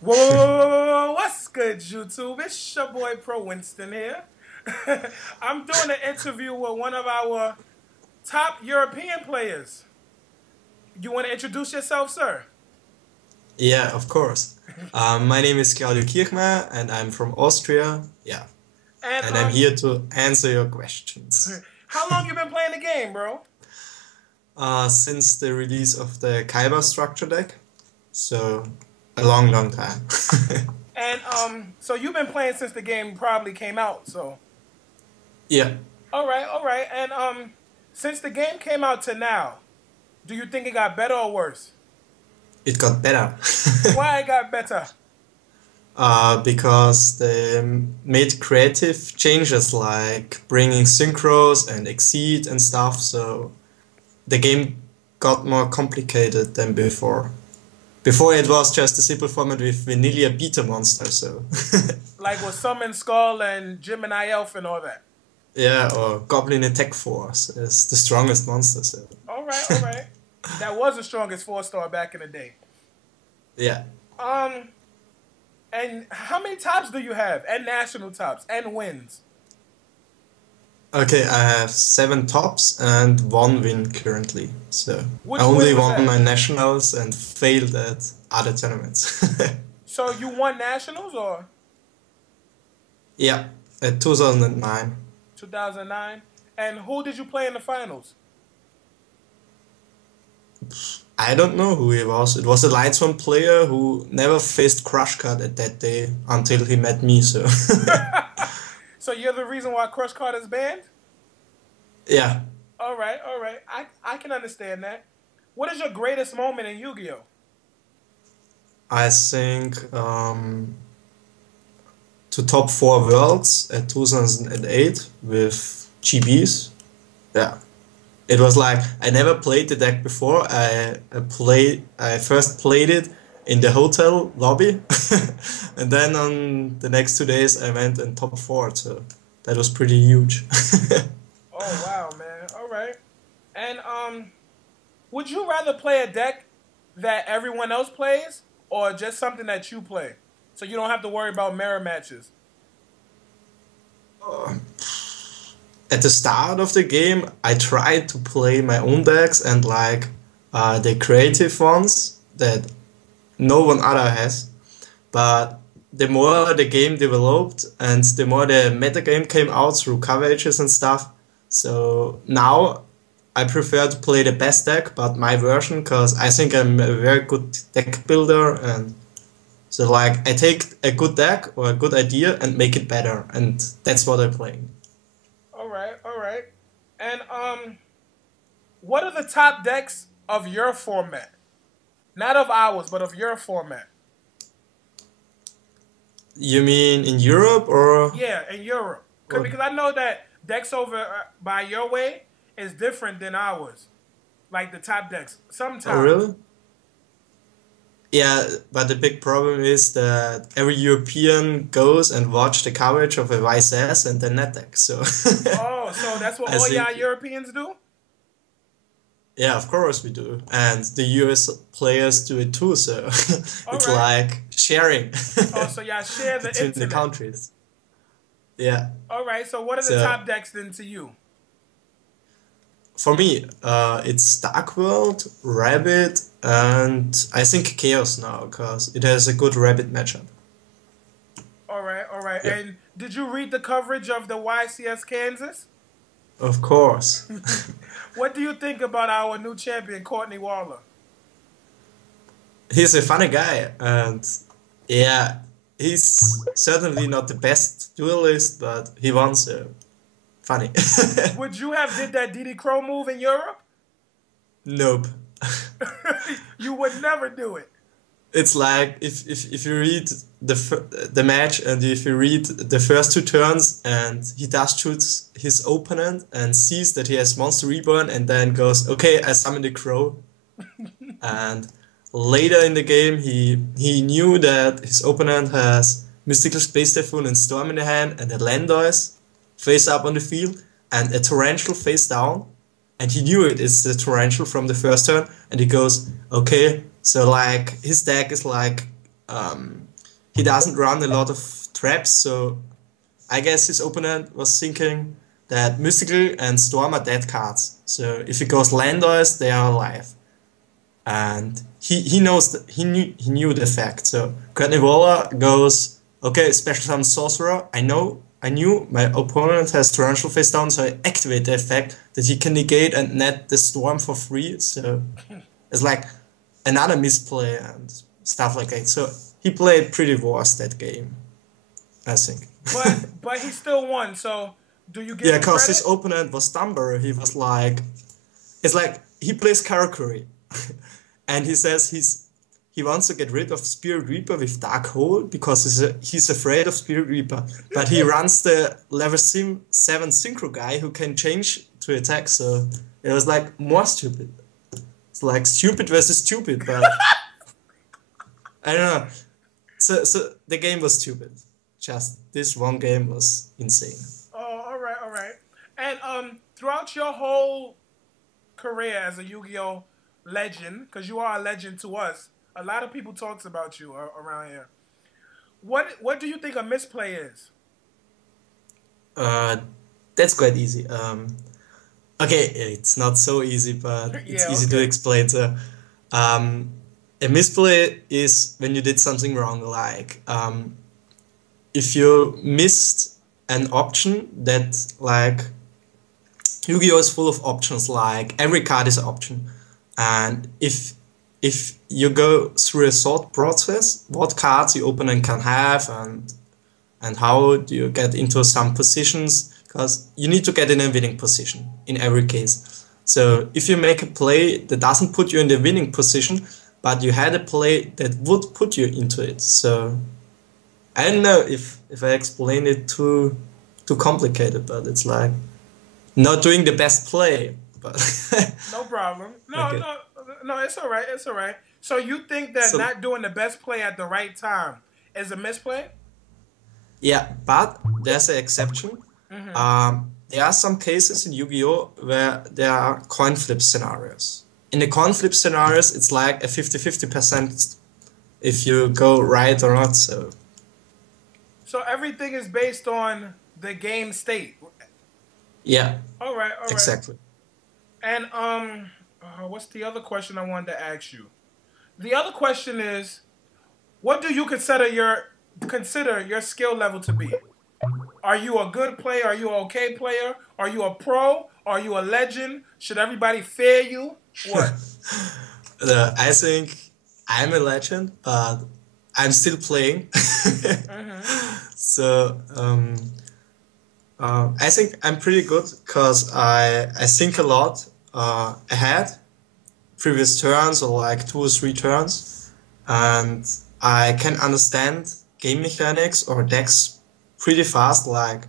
Whoa, what's good, YouTube? It's your boy Pro Winston here. I'm doing an interview with one of our top European players. You want to introduce yourself, sir? Yeah, of course. My name is Claudio Kirchmair and I'm from Austria. Yeah, And and I'm here to answer your questions. how long you been playing the game, bro? Since the release of the Kyber structure deck, so a long, long time. And so you've been playing since the game probably came out. So Yeah, all right. And since the game came out to now, do you think it got better or worse? it got better. Why it got better? Because they made creative changes like bringing synchros and exceed and stuff, so the game got more complicated than before. Before it was just a simple format with vanilla beta monster, so Like with Summon Skull and Gemini Elf and all that. yeah, or Goblin Attack Force is the strongest monster, so All right, all right. That was the strongest four-star back in the day. yeah. Um, and how many tops do you have? And national tops and wins. Okay, I have 7 tops and 1 win currently, so I Which only win was won that? my nationals and failed at other tournaments. So you won nationals or Yeah, at 2009. 2009? And who did you play in the finals? I don't know who he was. It was a Lightsworn player who never faced Crush Card at that day until he met me, so So you're the reason why Crush Card is banned? yeah. All right, all right. I can understand that. What is your greatest moment in Yu-Gi-Oh? I think to top 4 worlds at 2008 with GBs. Yeah. It was like I never played the deck before. I first played it in the hotel lobby, and then on the next 2 days I went in top 4. So that was pretty huge. Oh wow, man. All right. And would you rather play a deck that everyone else plays or just something that you play? So you don't have to worry about mirror matches. At the start of the game, I tried to play my own decks and like the creative ones that no one other has. But the more the game developed and the more the metagame came out through coverages and stuff, so now I prefer to play the best deck, but my version, because I think I'm a very good deck builder, and so like I take a good deck or a good idea and make it better, and that's what I'm playing. All right, all right. And what are the top decks of your format? Not of ours, but of your format. You mean in Europe or? Yeah, in Europe. or Because I know that decks over by your way is different than ours. Like the top decks. oh, Sometimes. really? Yeah, but the big problem is that every European goes and watch the coverage of a YSS and then NetDeck. So Oh, so that's what I all y'all think, Europeans do? yeah, of course we do. And the US players do it too. So All it's right. like sharing Oh, so y'all share the between the internet. countries. Yeah. All right, so what are the So top decks then to you? for me, it's Dark World, Rabbit, and I think Chaos now because it has a good Rabbit matchup. All right, all right. Yeah, And did you read the coverage of the YCS Kansas? of course. What do you think about our new champion, Courtney Waller? He's a funny guy, and yeah, he's certainly not the best duelist, but he won, so funny. Would you have did that DD Crow move in Europe? Nope. You would never do it. It's like if you read the match and if you read the first 2 turns and he does shoots his opponent and sees that he has Monster Reborn and then goes, okay, I summon the Crow. And later in the game, he knew that his opponent has Mystical Space Typhoon and Storm in the hand and a Landoise face up on the field and a Torrential face down. And he knew it is the Torrential from the first turn. And he goes, okay, so like his deck is like he doesn't run a lot of traps, so I guess his opponent was thinking that Mystical and Storm are dead cards. So if he goes Landois, they are alive. And he knows that he knew the fact. So Kirchmair goes, okay, special summon sorcerer. I knew my opponent has torrential face down, so I activate the effect that he can negate and net the storm for free. So it's like another misplay and stuff like that. So he played pretty worse that game, I think. But he still won. So do you give Yeah, him because credit? his opponent was Dumber. He was like, it's like he plays Karakuri. And he says he wants to get rid of Spirit Reaper with Dark Hole because he's afraid of Spirit Reaper. But he runs the level 7 Synchro guy who can change to attack, so it was like more stupid. It's like stupid versus stupid, but I don't know. So the game was stupid. Just this one game was insane. Oh, all right, all right. And throughout your whole career as a Yu-Gi-Oh legend, because you are a legend to us, a lot of people talks about you around here. What do you think a misplay is? Uh, that's quite easy. Okay, it's not so easy, but it's Yeah, easy to okay. explain. So, um, a misplay is when you did something wrong, like if you missed an option that, like, Yu-Gi-Oh is full of options, like every card is an option. And if you go through a thought process, what cards your opponent can have and how do you get into some positions, because you need to get in a winning position in every case. So if you make a play that doesn't put you in the winning position, but you had a play that would put you into it. So I don't know if I explain it too complicated, but it's like not doing the best play. But No problem. No, okay. no, no. It's all right. It's all right. So you think that So not doing the best play at the right time is a misplay? yeah, but there's an exception. There are some cases in Yu-Gi-Oh! Where there are coin flip scenarios. In the coin flip scenarios, it's like a 50-50% if you go right or not. So So everything is based on the game state. yeah, All right, all right. exactly. And what's the other question I wanted to ask you? The other question is, what do you consider your skill level to be? Are you a good player? Are you an okay player? Are you a pro? Are you a legend? Should everybody fear you? What? I think I'm a legend, but I'm still playing. So I think I'm pretty good because I think a lot ahead, previous turns or like 2 or 3 turns, and I can understand game mechanics or decks pretty fast. Like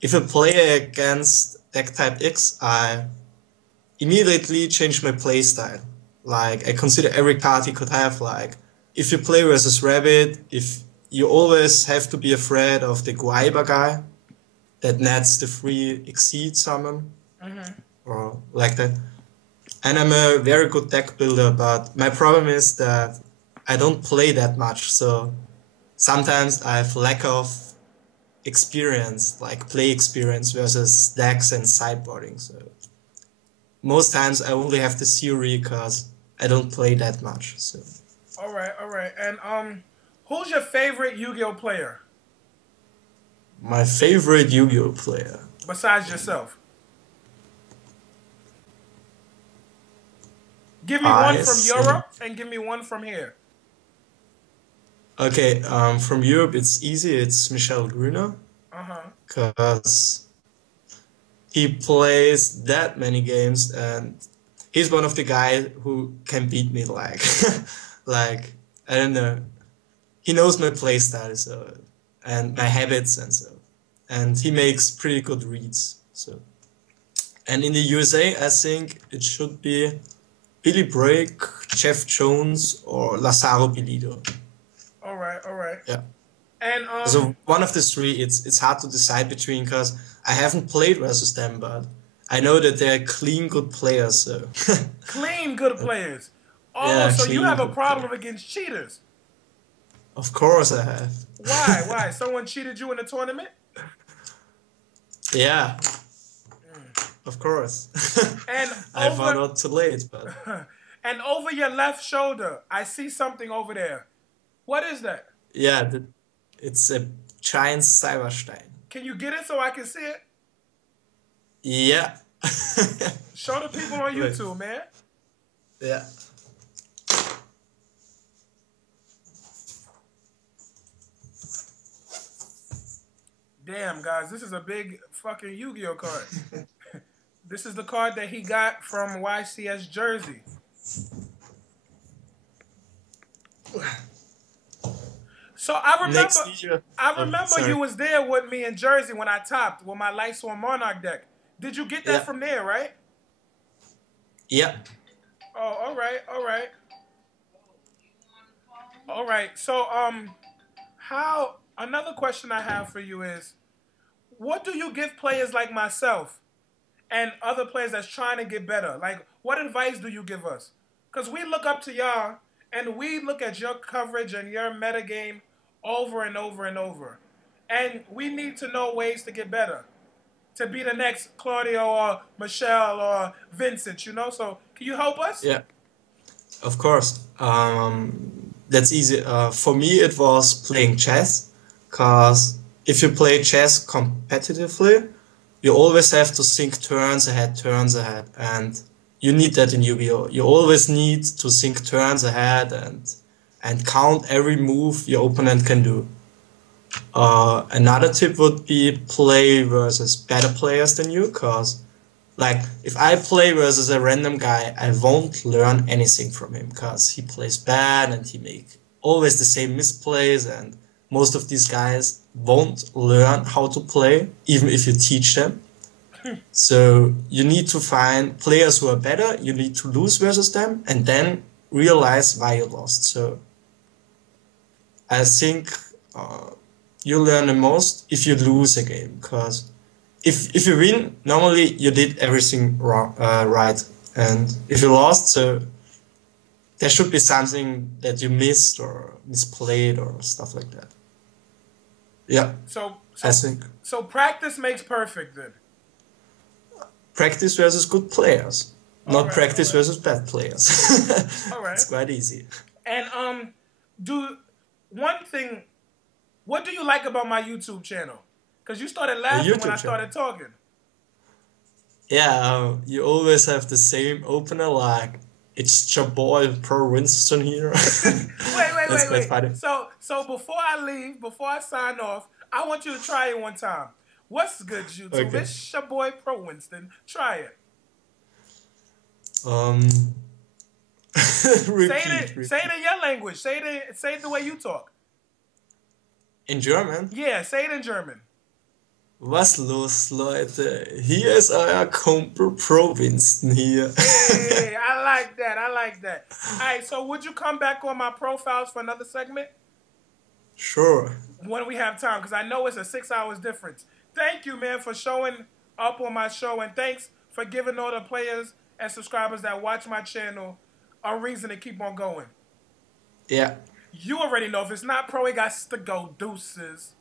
if I play against deck type X, I immediately change my play style. Like I consider every card he could have. Like if you play versus Rabbit, if you always have to be afraid of the Guaiba guy that nets the free exceed summon or like that. And I'm a very good deck builder, but my problem is that I don't play that much. So sometimes I have lack of experience, like play experience versus decks and sideboarding. So most times I only have the theory because I don't play that much. So All right, all right. And who's your favorite Yu-Gi-Oh player my favorite Yu-Gi-Oh player. besides yourself? Give me one I from think Europe and give me one from here. okay. From Europe, it's easy. It's Michel Gruner Uh huh. because he plays that many games and he's one of the guys who can beat me like like I don't know. He knows my play style so and my habits and so and he makes pretty good reads. So and in the USA I think it should be Billy Brake, Jeff Jones or Lazaro Bilido. All right, all right. Yeah. And So one of the three, it's hard to decide between because I haven't played versus them, but I know that they're clean good players. So clean good players. Oh, yeah, so you clean have a good players. problem against cheaters? Of course I have. Why? Why? Someone cheated you in the tournament? Yeah, of course. And I over found out too late, but and over your left shoulder, I see something over there. What is that? yeah, it's a giant Cyberstein. Can you get it so I can see it? Yeah. Show the people on Wait. YouTube, man. Yeah. Damn, guys, this is a big fucking Yu-Gi-Oh card. This is the card that he got from YCS Jersey. So Next year. I Oh, remember sorry. you was there with me in Jersey when I topped with my Lights on Monarch deck. Did you get that Yeah. from there, right? Yeah. Oh, all right, all right, all right. So, how? Another question I have for you is, what do you give players like myself and other players that's trying to get better? Like, what advice do you give us? Because we look up to y'all and we look at your coverage and your metagame over and over and over. And we need to know ways to get better, to be the next Claudio or Michelle or Vincent, you know? So, can you help us? Yeah. Of course. That's easy. For me, it was playing chess, because if you play chess competitively, you always have to think turns ahead, and you need that in Yu-Gi-Oh! You always need to think turns ahead and count every move your opponent can do. Another tip would be play versus better players than you, because like if I play versus a random guy, I won't learn anything from him because he plays bad and he make always the same misplays, and most of these guys won't learn how to play even if you teach them. So you need to find players who are better, you need to lose versus them and then realize why you lost. So I think you learn the most if you lose a game, because if you win, normally you did everything wrong, right, and if you lost, so there should be something that you missed or misplayed or stuff like that. Yeah, So, I so, think so practice makes perfect then. practice versus good players, All not right, all practice right, versus bad players. all right. It's quite easy. And do one thing. What do you like about my YouTube channel? Because you started The laughing when I YouTube channel. started talking. Yeah, you always have the same opener, like it's your boy Pro Winston here. That's quite Wait. funny. So before I leave, before I sign off, I want you to try it one time. What's good, YouTube? Okay. It's your boy Pro Winston. Try it. Um, repeat. Say it in your language. Say it the way you talk. In German. Yeah, say it in German. Was los, Leute? Hier ist euer Kumpel Pro Winston hier. Hey, I like that. I like that. All right, so would you come back on my profiles for another segment? Sure. When we have time, because I know it's a 6 hours difference. Thank you, man, for showing up on my show, and thanks for giving all the players and subscribers that watch my channel a reason to keep on going. Yeah. You already know if it's not pro, it got to go deuces.